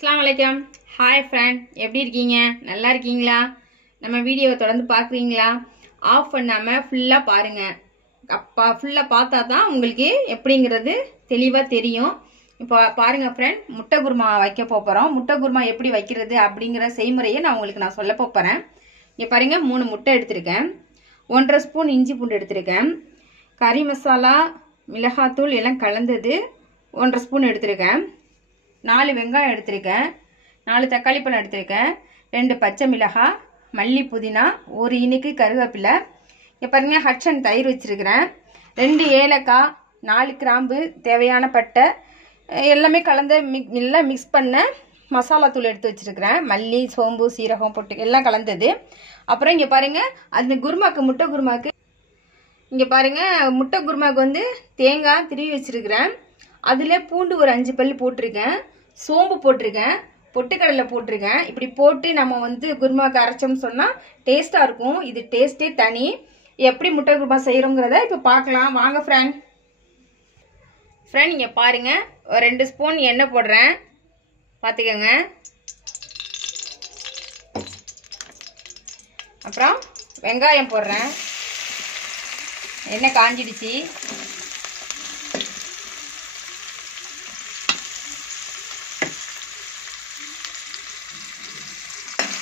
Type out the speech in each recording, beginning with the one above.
அஸ்ஸலாமு அலைக்கும். Hi friend, எப்படி இருக்கீங்க? நல்லா இருக்கீங்களா? நம்ம வீடியோவை தொடர்ந்து பார்க்குறீங்களா? ஆஃப் பண்ணாமல் ஃபுல்லாக பாருங்கள். ஃபுல்லாக பார்த்தா தான் உங்களுக்கு எப்படிங்கிறது தெளிவாக தெரியும். இப்போ பாருங்கள் ஃப்ரெண்ட், முட்டை குருமா வைக்க போகிறோம். முட்டை குருமா எப்படி வைக்கிறது அப்படிங்கிற செய்முறையை நான் சொல்ல போகிறேன். இங்கே பாருங்கள், 3 முட்டை எடுத்திருக்கேன், 1.5 ஸ்பூன் இஞ்சி பூண்டு எடுத்திருக்கேன், கறி மசாலா, மிளகாத்தூள் எல்லாம் கலந்தது 1.5 ஸ்பூன் எடுத்திருக்கேன், 4 வெங்காயம் எடுத்திருக்கேன், 4 தக்காளி பழம் எடுத்திருக்கேன், 2 பச்சை மிளகாய், மல்லி புதினா, 1 இனிக்கு கருவேப்பிலை. இப்போ பாருங்க, ஹட்சன் தயிர் வச்சிருக்கிறேன், 2 ஏலக்காய், 4 கிராம்பு, தேவையான பட்டை எல்லாமே கலந்து எல்லாம் மிக்ஸ் பண்ண மசாலா தூள் எடுத்து வச்சிருக்கிறேன். மல்லி, சோம்பு, சீரகம் போட்டு எல்லாம் கலந்தது. அப்புறம் இங்கே பாருங்க, அந்த குருமாக்கு முட்டை குருமாக்கு இங்கே பாருங்க, முட்டை குருமாக்கு வந்து தேங்காய் திருவி வச்சிருக்கிறேன். அதில் பூண்டு ஒரு 5 பல்லு போட்டிருக்கேன், சோம்பு போட்டிருக்கேன், பொட்டுக்கடலை போட்டிருக்கேன். இப்படி போட்டு நம்ம வந்து குருமாவுக்கு அரைச்சோம்னு சொன்னால் டேஸ்ட்டாக இருக்கும். இது டேஸ்ட்டே தனி. எப்படி முட்டை குருமா செய்கிறோங்கிறத இப்போ பார்க்கலாம் வாங்க ஃப்ரெண்ட். இங்கே பாருங்கள், ஒரு 2 ஸ்பூன் எண்ணெய் போடுறேன், பார்த்துக்கோங்க. அப்புறம் வெங்காயம் போடுறேன், எண்ணெய் காஞ்சிடுச்சு.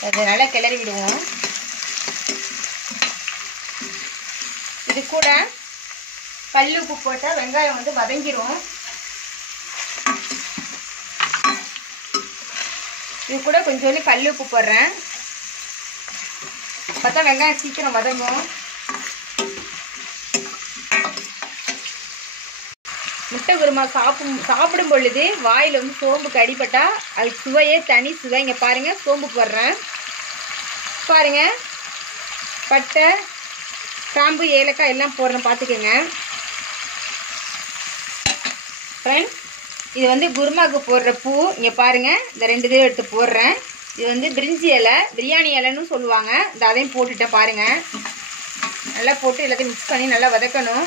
அது நல்லா கிளறி விடுவோம். இது கூட கல் உப்பு போட்டால் வெங்காயம் வந்து வதங்கிரும். இது கூட கொஞ்சோண்டு கல் உப்பு போடுறேன், பார்த்தா வெங்காயம் சீக்கிரம் வதங்கும். முட்டை குருமா சாப்பிடும் பொழுது வாயில் வந்து சோம்புக்கு அடிபட்டா அது சுவையே தனி சுவை. இங்கே பாருங்கள், சோம்பு போடுறேன், பாருங்க, பட்டை, கிராம்பு, ஏலக்காய் எல்லாம் போடுறேன், பார்த்துக்கோங்க ஃப்ரெண்ட். இது வந்து குருமாவுக்கு போடுற பூ. இங்கே பாருங்கள், இந்த 2 இது எடுத்து போடுறேன். இது வந்து பிரிஞ்சி இலை, பிரியாணி இலைன்னு சொல்லுவாங்க. இந்த அதையும் போட்டுட்டேன் பாருங்கள். நல்லா போட்டு எல்லாத்தையும் மிக்ஸ் பண்ணி நல்லா வதக்கணும்.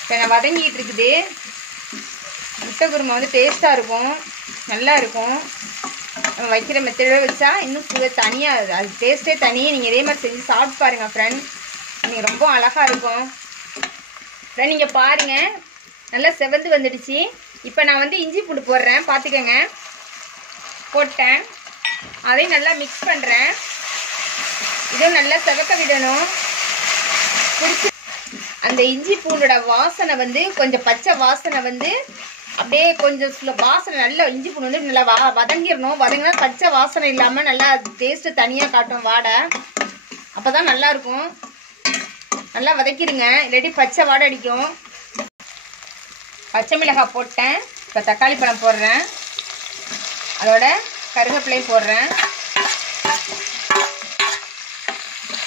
இப்போ நான் வதங்கிட்டு இருக்குது. முட்டை குருமா வந்து டேஸ்ட்டாக இருக்கும், நல்லா இருக்கும். நம்ம வைக்கிற மெத்தடோட வச்சா இன்னும் சுவை தனியாக, அது டேஸ்ட்டே தனியாக. நீங்கள் இதே மாதிரி செஞ்சு சாப்பிட்டு பாருங்கள் ஃப்ரெண்ட், நீங்கள் ரொம்ப அழகாக இருக்கும் ஃப்ரெண்ட். நீங்கள் பாருங்கள், நல்லா செவந்து வந்துடுச்சு. இப்போ நான் வந்து இஞ்சி பூண்டு போடுறேன், பார்த்துக்கோங்க. போட்டேன், அதையும் நல்லா மிக்ஸ் பண்ணுறேன். இதுவும் நல்லா செவக்க விடணும். பிடிச்சி அந்த இஞ்சி பூண்டோட வாசனை வந்து கொஞ்சம் பச்சை வாசனை வந்து அப்படியே கொஞ்சம் வாசனை நல்லா, இஞ்சி பூண்டு வந்து நல்லா வதங்கிடணும். வதங்கினா பச்சை வாசனை இல்லாமல் நல்லா டேஸ்ட்டு தனியாக காட்டும் வாடை. அப்போ தான் நல்லாயிருக்கும். நல்லா வதக்கிடுங்க, இல்லாட்டி பச்சை வாடை அடிக்கும். பச்சை மிளகாய் போட்டேன். இப்போ தக்காளி பழம் போடுறேன், அதோட கருவேப்பிலையும் போடுறேன்.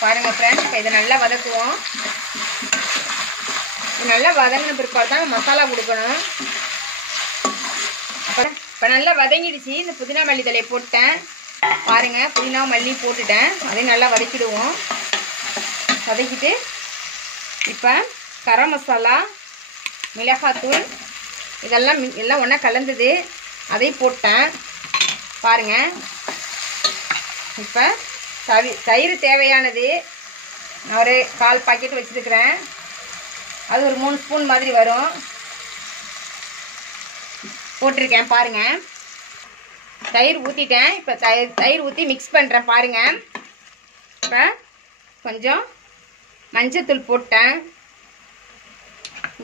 பாருங்கள் ஃப்ரெண்ட்ஸ், இப்போ இதை நல்லா வதக்குவோம். நல்லா வதங்கின பிற்பாடு தான் மசாலா கொடுக்கணும். அப்புறம் இப்போ நல்லா வதங்கிடுச்சு. இந்த புதினா மல்லி தழையை போட்டேன், பாருங்கள், புதினா மல்லி போட்டுட்டேன். அதையும் நல்லா வதக்கிடுவோம். வதக்கிட்டு இப்போ கரம் மசாலா, மிளகாத்தூள் எல்லாம் ஒன்றா கலந்தது, அதையும் போட்டேன் பாருங்கள். இப்போ தயிர் தேவையானது நான் ஒரு 1/4 பாக்கெட் வச்சுருக்கிறேன். அது ஒரு 3 ஸ்பூன் மாதிரி வரும், போட்டிருக்கேன் பாருங்கள். தயிர் ஊற்றிட்டேன். இப்போ தயிர் ஊற்றி மிக்ஸ் பண்ணுறேன் பாருங்கள். இப்போ கொஞ்சம் மஞ்சத்தூள் போட்டேன்.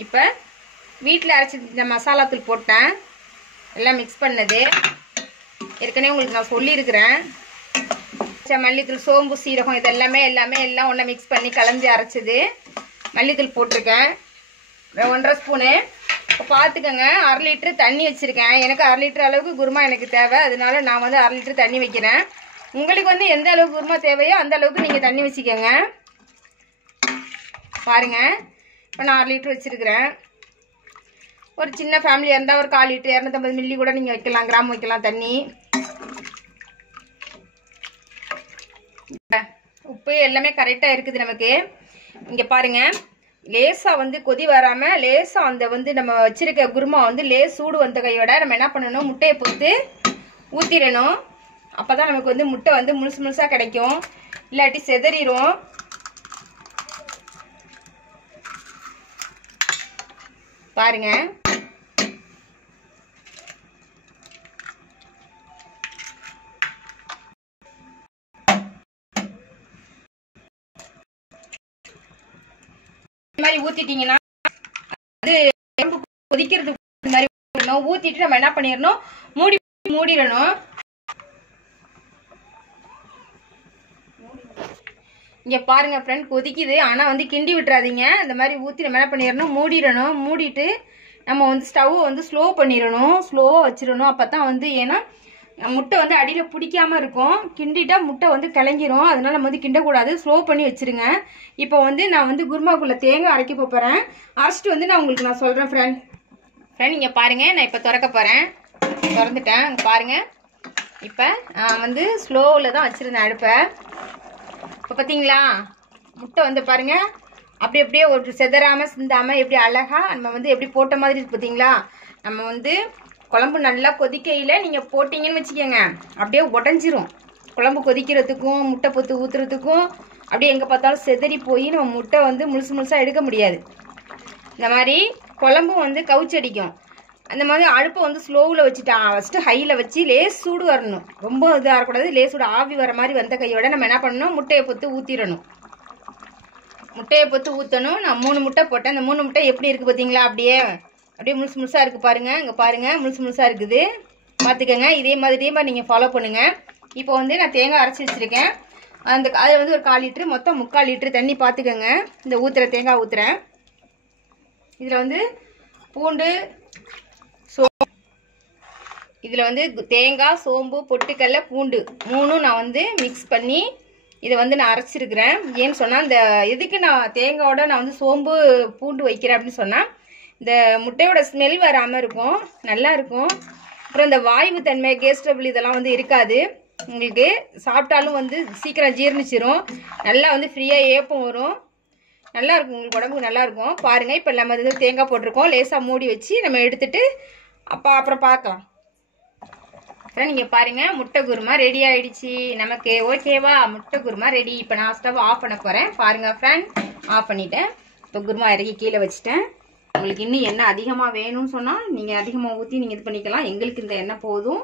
இப்போ வீட்டில் அரைச்சி இந்த மசாலா தூள் போட்டேன், எல்லாம் மிக்ஸ் பண்ணது. ஏற்கனவே உங்களுக்கு நான் சொல்லியிருக்கிறேன். மல்லித்தூள், சோம்பு, சீரகம் இதெல்லாமே எல்லாம் ஒன்றா மிக்ஸ் பண்ணி கலந்து அரைச்சது. மல்லித்தூள் போட்டிருக்கேன் 1.5 ஸ்பூனு. இப்போ பார்த்துக்கோங்க, 1/2 லிட்டரு தண்ணி வச்சுருக்கேன். எனக்கு 1/2 லிட்டர் அளவுக்கு குருமா எனக்கு தேவை, அதனால நான் வந்து 1/2 லிட்டர் தண்ணி வைக்கிறேன். உங்களுக்கு வந்து எந்த அளவுக்கு குருமா தேவையோ அந்த அளவுக்கு நீங்கள் தண்ணி வச்சுக்கோங்க. பாருங்கள், இப்போ நான் 1/2 லிட்டர் வச்சுருக்கிறேன். ஒரு சின்ன ஃபேமிலியாக இருந்தால் ஒரு 1/4 லிட்டர் 250 மில்லி கூட நீங்கள் வைக்கலாம், கிராம் வைக்கலாம் தண்ணி. உப்பு எல்லாமே கரெக்டாக இருக்குது நமக்கு. இங்கே பாருங்கள், லேசா வந்து கொதி வராம லேசா அந்த வந்து நம்ம வச்சிருக்க குருமா வந்து லேஸ் சூடு வந்த கையோட நம்ம என்ன பண்ணணும், முட்டையை போட்டு ஊத்திடணும். அப்பதான் நமக்கு வந்து முட்டை வந்து முழுசு முழுசா கிடைக்கும், இல்லாட்டி செதறிடும். பாருங்க இந்த மாதிரி ஊத்திட்டீங்கன்னா அது கொதிக்கிறது மாதிரி ஊத்திட்டு நம்ம என்ன பண்ணிடணும், மூடிடணும். இங்க பாருங்க ஃப்ரெண்ட், கொதிக்குது. ஆனா வந்து கிண்டி விட்டுறாதீங்க. இந்த மாதிரி ஊத்தி நம்ம என்ன பண்ணிடணும், மூடிடணும். மூடிட்டு நம்ம வந்து ஸ்டவ் வந்து ஸ்லோ பண்ணிடணும், ஸ்லோவா வச்சிடணும். அப்பதான் வந்து ஏன்னா முட்டை வந்து அடியில பிடிக்காம இருக்கும். கிண்டிட்டா முட்டை வந்து கிளங்கிரும். அதனால நம்ம வந்து கிண்டக்கூடாது, ஸ்லோ பண்ணி வச்சிருங்க. இப்போ வந்து நான் வந்து குருமாக்குள்ள தேங்காய் அரைக்க போறேன். அரைச்சிட்டு வந்து நான் உங்களுக்கு சொல்றேன் ஃப்ரெண்ட். இங்க பாருங்க, நான் இப்ப திறக்க போறேன். திறந்துட்டேன். பாருங்க, இப்ப நான் வந்து ஸ்லோவில் தான் வச்சிருந்தேன் அடுப்பை. இப்போ பார்த்தீங்களா முட்டை வந்து பாருங்க அப்படியே ஒரு செதறாம சிந்தாம எப்படி அழகா நம்ம வந்து எப்படி போட்ட மாதிரி இருக்கு. பார்த்தீங்களா, நம்ம வந்து குழம்பு நல்லா கொதிக்கையில் நீங்கள் போட்டிங்கன்னு வச்சுக்கோங்க, அப்படியே உடஞ்சிரும். குழம்பு கொதிக்கிறதுக்கும் முட்டை பொத்து ஊற்றுறதுக்கும் அப்படியே எங்கே பார்த்தாலும் செதறி போய் நம்ம முட்டை வந்து முழுசாக எடுக்க முடியாது. இந்த மாதிரி குழம்பும் வந்து கவுச்சடிக்கும். அந்த மாதிரி அடுப்பை வந்து ஸ்லோவில் வச்சுட்டான். ஃபஸ்ட்டு ஹையில் வச்சு லேஸ் சூடு வரணும், ரொம்ப இதாக இருக்கக்கூடாது. லேஸ் சூடு ஆவி வர மாதிரி வந்த கையோட நம்ம என்ன பண்ணணும், முட்டையை பொத்து ஊற்றிடணும். முட்டையை பொத்து ஊற்றணும். நான் 3 முட்டை போட்டேன். அந்த 3 முட்டை எப்படி இருக்குது பார்த்தீங்களா, அப்படியே முழுசாக இருக்குது பாருங்க. இங்கே பாருங்க, முழுசாக இருக்குது. பார்த்துக்கங்க. இதே மாதிரி நீங்கள் ஃபாலோ பண்ணுங்க. இப்போ வந்து நான் தேங்காய் அரைச்சி வச்சுருக்கேன். அதில் வந்து ஒரு 1/4 லிட்டரு, மொத்தம் 3/4 லிட்டரு தண்ணி பார்த்துக்கங்க. இந்த தேங்காய் ஊற்றுறேன். இதில் வந்து பூண்டு, இதில் வந்து தேங்காய், சோம்பு, பொட்டுக்கடலை, பூண்டு 3 நான் வந்து மிக்ஸ் பண்ணி இதை வந்து நான் அரைச்சிருக்கிறேன். ஏன்னு சொன்னால் இந்த எதுக்கு நான் தேங்காயோட நான் வந்து சோம்பு பூண்டு வைக்கிறேன் அப்படின்னு சொன்னால், இந்த முட்டையோட ஸ்மெல் வராமல் இருக்கும், நல்லா இருக்கும். அப்புறம் இந்த வாய்வு தன்மை, கேஸ் ட்ரபிள் இதெல்லாம் வந்து இருக்காது. உங்களுக்கு சாப்பிட்டாலும் வந்து சீக்கிரம் ஜீர்ணிச்சிரும். நல்லா வந்து ஃப்ரீயாக ஏப்பம் வரும். நல்லா இருக்கும், உங்களுக்கு உடம்புக்கு நல்லா இருக்கும். பாருங்கள், இப்போ நம்ம வந்து தேங்காய் போட்டிருக்கோம். லேசாக மூடி வச்சு நம்ம எடுத்துட்டு அப்புறம் பார்க்கலாம். அப்புறம் நீங்கள் பாருங்கள், முட்டை குருமா ரெடி ஆகிடுச்சு நமக்கு. ஓகேவா, முட்டை குருமா ரெடி. இப்போ நான் ஸ்டவ் ஆஃப் பண்ண போகிறேன். பாருங்கள் ஃப்ரெண்ட், ஆஃப் பண்ணிட்டேன். இப்போ குருமா இறக்கி கீழே வச்சுட்டேன். உங்களுக்கு இன்னும் எண்ணெய் அதிகமாக வேணும்னு சொன்னால் நீங்கள் அதிகமாக ஊற்றி நீங்கள் இது பண்ணிக்கலாம். எங்களுக்கு இந்த எண்ணெய் போதும்.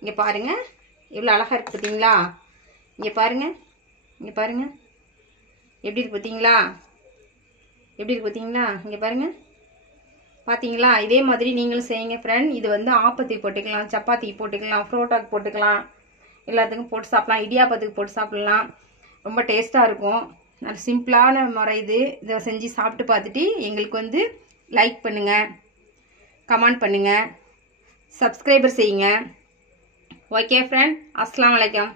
இங்கே பாருங்கள் எவ்வளோ அழகாக இருக்குது பார்த்தீங்களா. இங்கே பாருங்கள் எப்படி இருக்குது பார்த்தீங்களா, இங்கே பாருங்கள் பார்த்தீங்களா. இதே மாதிரி நீங்களும் செய்யுங்க ஃப்ரெண்ட். இது வந்து ஆப்பத்துக்கு போட்டுக்கலாம், சப்பாத்திக்கு போட்டுக்கலாம், புரோட்டாக்கு போட்டுக்கலாம், எல்லாத்துக்கும் போட்டு சாப்பிடலாம். இடியாப்பத்துக்கு போட்டு சாப்பிடலாம். ரொம்ப டேஸ்ட்டாக இருக்கும். நல்ல சிம்பிளான முறை இது. இதை செஞ்சு சாப்பிட்டு பார்த்துட்டு எங்களுக்கு வந்து லைக் பண்ணுங்கள், கமெண்ட் பண்ணுங்கள், சப்ஸ்கிரைபர் செய்யுங்க. ஓகே ஃப்ரெண்ட், அஸ்ஸலாமு அலைக்கும்.